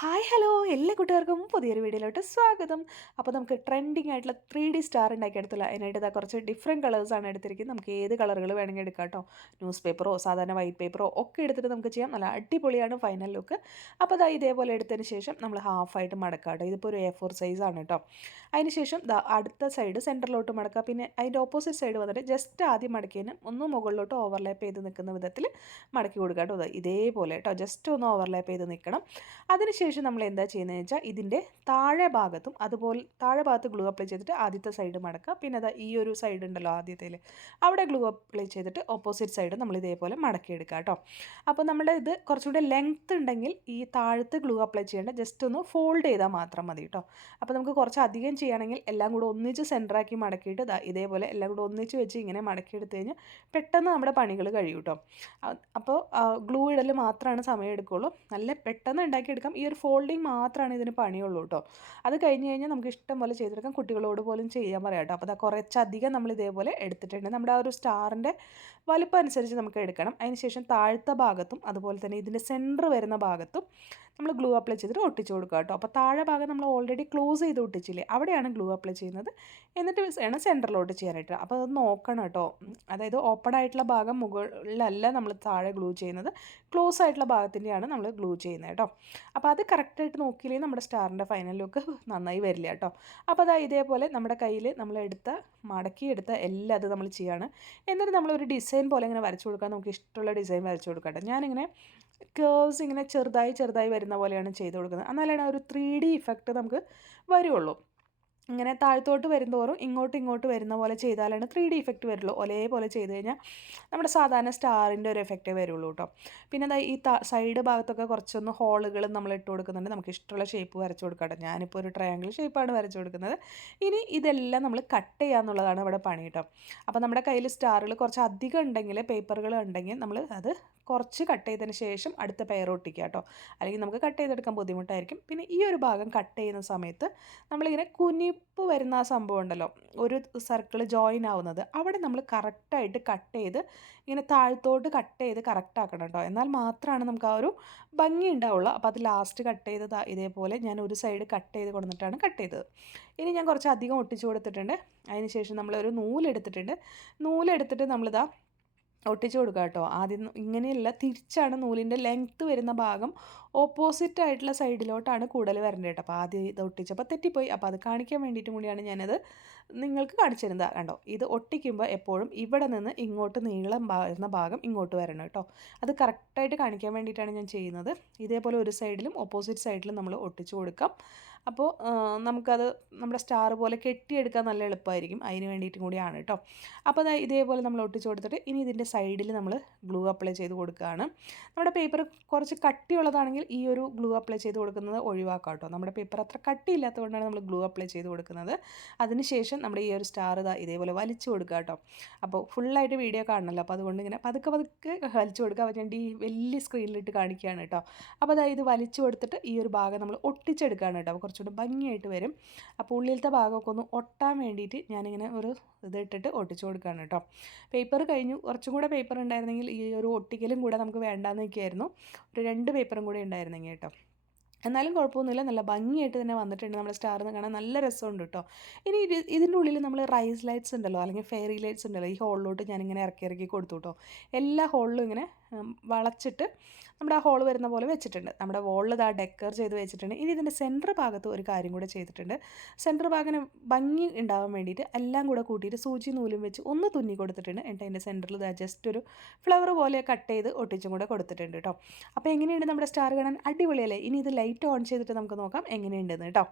Hi hello എല്ലാ കൂട്ടുകാർക്കും പുതിയൊരു വീഡിയോയിലോട്ട് സ്വാഗതം. അപ്പോൾ നമുക്ക് ട്രെൻഡിങ് ആയിട്ടുള്ള 3D സ്റ്റാർ ഉണ്ടാക്കിയെടുത്തില്ല. അതിനായിട്ട് ഇതാ കുറച്ച് ഡിഫറെൻറ്റ് കളേഴ്സാണ് എടുത്തിരിക്കുന്നത്. നമുക്ക് ഏത് കളറുകൾ വേണമെങ്കിൽ എടുക്കാം കേട്ടോ. ന്യൂസ് പേപ്പറോ സാധാരണ വൈറ്റ് പേപ്പറോ ഒക്കെ എടുത്തിട്ട് നമുക്ക് ചെയ്യാം. നല്ല അടിപൊളിയാണ് ഫൈനൽ ലുക്ക്. അപ്പോൾ ഇതാ ഇതേപോലെ എടുത്തതിന് ശേഷം നമ്മൾ ഹാഫായിട്ട് മടക്കാം കേട്ടോ. ഇതിപ്പോൾ ഒരു A4 സൈസാണ് കേട്ടോ. അതിന് ശേഷം അടുത്ത സൈഡ് സെൻറ്ററിലോട്ട് മടക്കുക. പിന്നെ അതിൻ്റെ ഓപ്പോസിറ്റ് സൈഡ് വന്നിട്ട് ജസ്റ്റ് ആദ്യം മടക്കിയതിന് ഒന്ന് മുകളിലോട്ട് ഓവർലാപ്പ് ചെയ്ത് നിൽക്കുന്ന വിധത്തിൽ മടക്കി കൊടുക്കുക കേട്ടോ. ഇതേപോലെ കേട്ടോ, ജസ്റ്റ് ഒന്ന് ഓവർലാപ്പ് ചെയ്ത് നിൽക്കണം. അതിനുശേഷം നമ്മൾ എന്താ ചെയ്യുന്നതെന്ന് വെച്ചാൽ ഇതിൻ്റെ താഴെ ഭാഗത്തും അതുപോലെ താഴെ ഭാഗത്ത് ഗ്ലൂ അപ്ലൈ ചെയ്തിട്ട് ആദ്യത്തെ സൈഡ് മടക്കുക. പിന്നെ അത് ഈ ഒരു സൈഡ് ഉണ്ടല്ലോ ആദ്യത്തേൽ, അവിടെ ഗ്ലൂ അപ്ലൈ ചെയ്തിട്ട് ഓപ്പോസിറ്റ് സൈഡ് നമ്മൾ ഇതേപോലെ മടക്കിയെടുക്കുക കേട്ടോ. അപ്പോൾ നമ്മുടെ ഇത് കുറച്ചുകൂടെ ലെങ്ത്ത് ഉണ്ടെങ്കിൽ ഈ താഴത്ത് ഗ്ലൂ അപ്ലൈ ചെയ്യേണ്ട, ജസ്റ്റ് ഒന്ന് ഫോൾഡ് ചെയ്താൽ മാത്രം മതി കേട്ടോ. അപ്പോൾ നമുക്ക് കുറച്ച് അധികം ചെയ്യുകയാണെങ്കിൽ എല്ലാം കൂടെ ഒന്നിച്ച് സെൻറ്ററാക്കി മടക്കിയിട്ട് ഇതേപോലെ എല്ലാം കൂടെ ഒന്നിച്ച് വെച്ച് ഇങ്ങനെ മടക്കിയെടുത്ത് കഴിഞ്ഞാൽ പെട്ടെന്ന് നമ്മുടെ പണികൾ കഴിയും കേട്ടോ. അപ്പോൾ ഗ്ലൂ ഇടൽ മാത്രമാണ് സമയം എടുക്കുകയുള്ളൂ. നല്ല പെട്ടെന്ന് ഉണ്ടാക്കിയെടുക്കാം. ഈ ഒരു ഫോൾഡിങ് മാത്രമാണ് ഇതിന് പണിയുള്ളൂ കേട്ടോ. അത് കഴിഞ്ഞ് കഴിഞ്ഞാൽ നമുക്ക് ഇഷ്ടം പോലെ ചെയ്തെടുക്കാം. കുട്ടികളോട് പോലും ചെയ്യാൻ പറയാം കേട്ടോ. അപ്പോൾ കുറച്ചധികം നമ്മൾ ഇതേപോലെ എടുത്തിട്ടുണ്ട്. നമ്മുടെ ആ ഒരു സ്റ്റാറിൻ്റെ വലുപ്പം അനുസരിച്ച് നമുക്ക് എടുക്കണം. അതിനുശേഷം താഴത്തെ ഭാഗത്തും അതുപോലെ തന്നെ ഇതിൻ്റെ സെൻറ്റർ വരുന്ന ഭാഗത്തും നമ്മൾ ഗ്ലൂ അപ്ലൈ ചെയ്തിട്ട് ഒട്ടിച്ച് കൊടുക്കുക കേട്ടോ. അപ്പോൾ താഴെ ഭാഗം നമ്മൾ ഓൾറെഡി ക്ലോസ് ചെയ്ത് ഒട്ടിച്ചില്ലേ, അവിടെയാണ് ഗ്ലൂ അപ്ലൈ ചെയ്യുന്നത്. എന്നിട്ട് വേണം സെൻറ്ററിലോട്ട് ചെയ്യാനായിട്ട്. അപ്പോൾ അത് നോക്കണം കേട്ടോ. അതായത് ഓപ്പൺ ആയിട്ടുള്ള ഭാഗം മുകളിലല്ല നമ്മൾ താഴെ ഗ്ലൂ ചെയ്യുന്നത്, ക്ലോസ് ആയിട്ടുള്ള ഭാഗത്തിൻ്റെയാണ് നമ്മൾ ഗ്ലൂ ചെയ്യുന്നത് കേട്ടോ. അപ്പോൾ അത് കറക്റ്റായിട്ട് നോക്കിയില്ലെങ്കിൽ നമ്മുടെ സ്റ്റാറിൻ്റെ ഫൈനൽ ലുക്ക് നന്നായി വരില്ല കേട്ടോ. അപ്പോൾ അതാ ഇതേപോലെ നമ്മുടെ കയ്യിൽ നമ്മൾ മടക്കിയെടുത്ത എല്ലാം അത് നമ്മൾ ചെയ്യാണ്. എന്നിട്ട് നമ്മളൊരു ഡിസൈൻ പോലെ ഇങ്ങനെ വരച്ചു കൊടുക്കാൻ, നമുക്ക് ഇഷ്ടമുള്ള ഡിസൈൻ വരച്ചു കൊടുക്കാം കേട്ടോ. ഞാനിങ്ങനെ കേർവ്സ് ഇങ്ങനെ ചെറുതായി വരുന്ന പോലെയാണ് ചെയ്ത് കൊടുക്കുന്നത്. എന്നാലാണ് ഒരു 3D ഇഫക്റ്റ് നമുക്ക് വരുള്ളൂ. ഇങ്ങനെ താഴത്തോട്ട് വരുന്തോറും ഇങ്ങോട്ട് വരുന്ന പോലെ ചെയ്താലാണ് 3D ഇഫക്റ്റ് വരുള്ളൂ. ഒരേപോലെ ചെയ്ത് കഴിഞ്ഞാൽ നമ്മുടെ സാധാരണ സ്റ്റാറിൻ്റെ ഒരു എഫക്റ്റേ വരുള്ളൂ കേട്ടോ. പിന്നെ ഈ സൈഡ് ഭാഗത്തൊക്കെ കുറച്ചൊന്ന് ഹോളുകൾ നമ്മൾ ഇട്ട് കൊടുക്കുന്നുണ്ട്. നമുക്ക് ഇഷ്ടമുള്ള ഷേപ്പ് വരച്ച് കൊടുക്കാം കേട്ടോ. ഞാനിപ്പോൾ ഒരു ട്രയാങ്കിൾ ഷേപ്പാണ് വരച്ച് കൊടുക്കുന്നത്. ഇനി ഇതെല്ലാം നമ്മൾ കട്ട് ചെയ്യുക എന്നുള്ളതാണ് ഇവിടെ പണി കേട്ടോ. അപ്പോൾ നമ്മുടെ കയ്യിൽ സ്റ്റാറുകൾ കുറച്ച് അധികം ഉണ്ടെങ്കിൽ, പേപ്പറുകൾ ഉണ്ടെങ്കിൽ നമ്മൾ അത് കുറച്ച് കട്ട് ചെയ്തതിന് ശേഷം അടുത്ത പെയർ ഒട്ടിക്കുക കേട്ടോ. അല്ലെങ്കിൽ നമുക്ക് കട്ട് ചെയ്തെടുക്കാൻ ബുദ്ധിമുട്ടായിരിക്കും. പിന്നെ ഈ ഒരു ഭാഗം കട്ട് ചെയ്യുന്ന സമയത്ത് നമ്മളിങ്ങനെ കുനിപ്പ് വരുന്ന ആ സംഭവം ഉണ്ടല്ലോ, ഒരു സർക്കിൾ ജോയിൻ ആവുന്നത്, അവിടെ നമ്മൾ കറക്റ്റായിട്ട് കട്ട് ചെയ്ത് ഇങ്ങനെ താഴത്തോട്ട് കട്ട് ചെയ്ത് കറക്റ്റ് ആക്കണം കേട്ടോ. എന്നാൽ മാത്രമാണ് നമുക്ക് ആ ഒരു ഭംഗി ഉണ്ടാവുള്ളൂ. അപ്പോൾ അത് ലാസ്റ്റ് കട്ട് ചെയ്തത് ഇതേപോലെ ഞാൻ ഒരു സൈഡ് കട്ട് ചെയ്ത് കൊടുത്തിട്ടാണ് കട്ട് ചെയ്തത്. ഇനി ഞാൻ കുറച്ച് അധികം ഒട്ടിച്ച് കൊടുത്തിട്ടുണ്ട്. അതിന് ശേഷം നമ്മളൊരു നൂലെടുത്തിട്ട് നമ്മളിതാ ഒട്ടിച്ച് കൊടുക്കുക കേട്ടോ. ആദ്യം ഇങ്ങനെയല്ല, തിരിച്ചാണ് നൂലിൻ്റെ ലെങ്ത്ത് വരുന്ന ഭാഗം ഓപ്പോസിറ്റ് ആയിട്ടുള്ള സൈഡിലോട്ടാണ് കൂടുതൽ വരേണ്ടത് കേട്ടോ. അപ്പോൾ ആദ്യം ഇത് ഒട്ടിച്ചപ്പോൾ തെറ്റിപ്പോയി. അപ്പോൾ അത് കാണിക്കാൻ വേണ്ടിയിട്ട് കൂടിയാണ് ഞാനത് നിങ്ങൾക്ക് കാണിച്ചു തരുന്നത്. കണ്ടോ, ഇത് ഒട്ടിക്കുമ്പോൾ എപ്പോഴും ഇവിടെ നിന്ന് ഇങ്ങോട്ട് നീളം വരുന്ന ഭാഗം ഇങ്ങോട്ട് വരണം കേട്ടോ. അത് കറക്റ്റായിട്ട് കാണിക്കാൻ വേണ്ടിയിട്ടാണ് ഞാൻ ചെയ്യുന്നത്. ഇതേപോലെ ഒരു സൈഡിലും ഓപ്പോസിറ്റ് സൈഡിലും നമ്മൾ ഒട്ടിച്ച് കൊടുക്കാം. അപ്പോൾ നമുക്കത് നമ്മുടെ സ്റ്റാർ പോലെ കെട്ടിയെടുക്കാൻ നല്ല എളുപ്പമായിരിക്കും. അതിന് വേണ്ടിയിട്ടും കൂടിയാണ് കേട്ടോ. അപ്പോൾ ഇതേപോലെ നമ്മൾ ഒട്ടിച്ച് കൊടുത്തിട്ട് ഇനി ഇതിൻ്റെ സൈഡിൽ നമ്മൾ ഗ്ലൂ അപ്ലൈ ചെയ്ത് കൊടുക്കുകയാണ്. നമ്മുടെ പേപ്പർ കുറച്ച് കട്ടിയുള്ളതാണെങ്കിൽ ഈ ഒരു ഗ്ലൂ അപ്ലൈ ചെയ്ത് കൊടുക്കുന്നത് ഒഴിവാക്കാം കേട്ടോ. നമ്മുടെ പേപ്പർ അത്ര കട്ടിയില്ലാത്തതുകൊണ്ടാണ് നമ്മൾ ഗ്ലൂ അപ്ലൈ ചെയ്ത് കൊടുക്കുന്നത്. അതിനുശേഷം നമ്മുടെ ഈ ഒരു സ്റ്റാർ ഇതേപോലെ വലിച്ചു കൊടുക്കുക കേട്ടോ. അപ്പോൾ ഫുള്ളായിട്ട് വീഡിയോ കാണണമല്ലോ, അപ്പോൾ അതുകൊണ്ട് ഇങ്ങനെ പതുക്കെ വലിച്ചു കൊടുക്കുക. അപ്പോൾ ഞാൻ ഈ വലിയ സ്ക്രീനിലിട്ട് കാണിക്കുകയാണ് കേട്ടോ. അപ്പോൾ ഇത് വലിച്ചു കൊടുത്തിട്ട് ഈ ഒരു ഭാഗം നമ്മൾ ഒട്ടിച്ചെടുക്കുകയാണ് കേട്ടോ. അപ്പോൾ കുറച്ചുകൂടി ഭംഗിയായിട്ട് വരും. അപ്പോൾ ഉള്ളിലത്തെ ഭാഗമൊക്കെ ഒന്ന് ഒട്ടാൻ വേണ്ടിയിട്ട് ഞാനിങ്ങനെ ഒരു ഇതിട്ടിട്ട് ഒട്ടിച്ചു കൊടുക്കുകയാണ് കേട്ടോ. പേപ്പർ കഴിഞ്ഞു. കുറച്ചും കൂടെ പേപ്പർ ഉണ്ടായിരുന്നെങ്കിൽ ഈ ഒരു ഒട്ടിക്കലും കൂടെ നമുക്ക് വേണ്ടാന്ന് വയ്ക്കായിരുന്നു. ഒരു 2 പേപ്പറും കൂടെ ഉണ്ടായിരുന്നെങ്കിൽ കേട്ടോ. എന്നാലും കുഴപ്പമൊന്നുമില്ല, നല്ല ഭംഗിയായിട്ട് തന്നെ വന്നിട്ടുണ്ട്. നമ്മുടെ സ്റ്റാറിന് കാണാൻ നല്ല രസമുണ്ട് കേട്ടോ. ഇനി ഇതിൻ്റെ ഉള്ളിൽ നമ്മൾ റൈസ് ലൈറ്റ്സ് ഉണ്ടല്ലോ, അല്ലെങ്കിൽ ഫെയറി ലൈറ്റ്സ് ഉണ്ടല്ലോ, ഈ ഹോളിലോട്ട് ഞാനിങ്ങനെ ഇറക്കി കൊടുത്തു കേട്ടോ. എല്ലാ ഹോളിലും ഇങ്ങനെ വളച്ചിട്ട് നമ്മുടെ ആ ഹോൾ വരുന്ന പോലെ വെച്ചിട്ടുണ്ട്. നമ്മുടെ വോളിൽ ഡെക്കർ ചെയ്ത് വെച്ചിട്ടുണ്ട്. ഇനി ഇതിൻ്റെ സെൻറ്റർ ഭാഗത്ത് ഒരു കാര്യം കൂടെ ചെയ്തിട്ടുണ്ട്. സെൻറ്റർ ഭാഗം ഭംഗി ഉണ്ടാവാൻ വേണ്ടിയിട്ട് എല്ലാം കൂടെ കൂട്ടിയിട്ട് സൂചി നൂലും വെച്ച് ഒന്ന് തുന്നി കൊടുത്തിട്ടുണ്ട്. എന്നിട്ട് അതിൻ്റെ സെൻറ്ററിൽ ജസ്റ്റ് ഒരു ഫ്ലവർ പോലെ കട്ട് ചെയ്ത് ഒട്ടിച്ചും കൂടെ കൊടുത്തിട്ടുണ്ട് കേട്ടോ. അപ്പോൾ എങ്ങനെയുണ്ട് നമ്മുടെ സ്റ്റാർ കാണാൻ? അടിപൊളിയല്ലേ? ഇനി ഇത് ലൈറ്റ് ഓൺ ചെയ്തിട്ട് നമുക്ക് നോക്കാം എങ്ങനെയുണ്ടെന്ന് കേട്ടോ.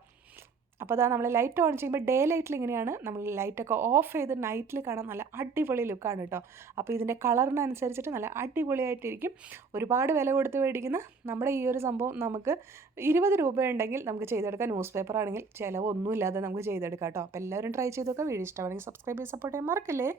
അപ്പോൾ നമ്മൾ ലൈറ്റ് ഓൺ ചെയ്യുമ്പോൾ ഡേ ലൈറ്റിൽ ഇങ്ങനെയാണ്, നമ്മൾ ലൈറ്റൊക്കെ ഓഫ് ചെയ്ത് നൈറ്റിൽ കാണാൻ നല്ല അടിപൊളി ലുക്കാണ് കേട്ടോ. അപ്പോൾ ഇതിൻ്റെ കളറിനനുസരിച്ചിട്ട് നല്ല അടിപൊളിയായിട്ടിരിക്കും. ഒരുപാട് വില കൊടുത്ത് മേടിക്കുന്ന നമ്മുടെ ഈ ഒരു സംഭവം നമുക്ക് 20 രൂപ ഉണ്ടെങ്കിൽ നമുക്ക് ചെയ്തെടുക്കാം. ന്യൂസ് പേപ്പർ ആണെങ്കിൽ ചിലവൊന്നുമില്ലാതെ നമുക്ക് ചെയ്തെടുക്കാം കേട്ടോ. അപ്പോൾ എല്ലാവരും ട്രൈ ചെയ്ത് നോക്കാം. വീഡിയോ ഇഷ്ടമാണെങ്കിൽ സബ്സ്ക്രൈബ് ചെയ്ത് സപ്പോർട്ട് ചെയ്യാൻ മറക്കല്ലേ.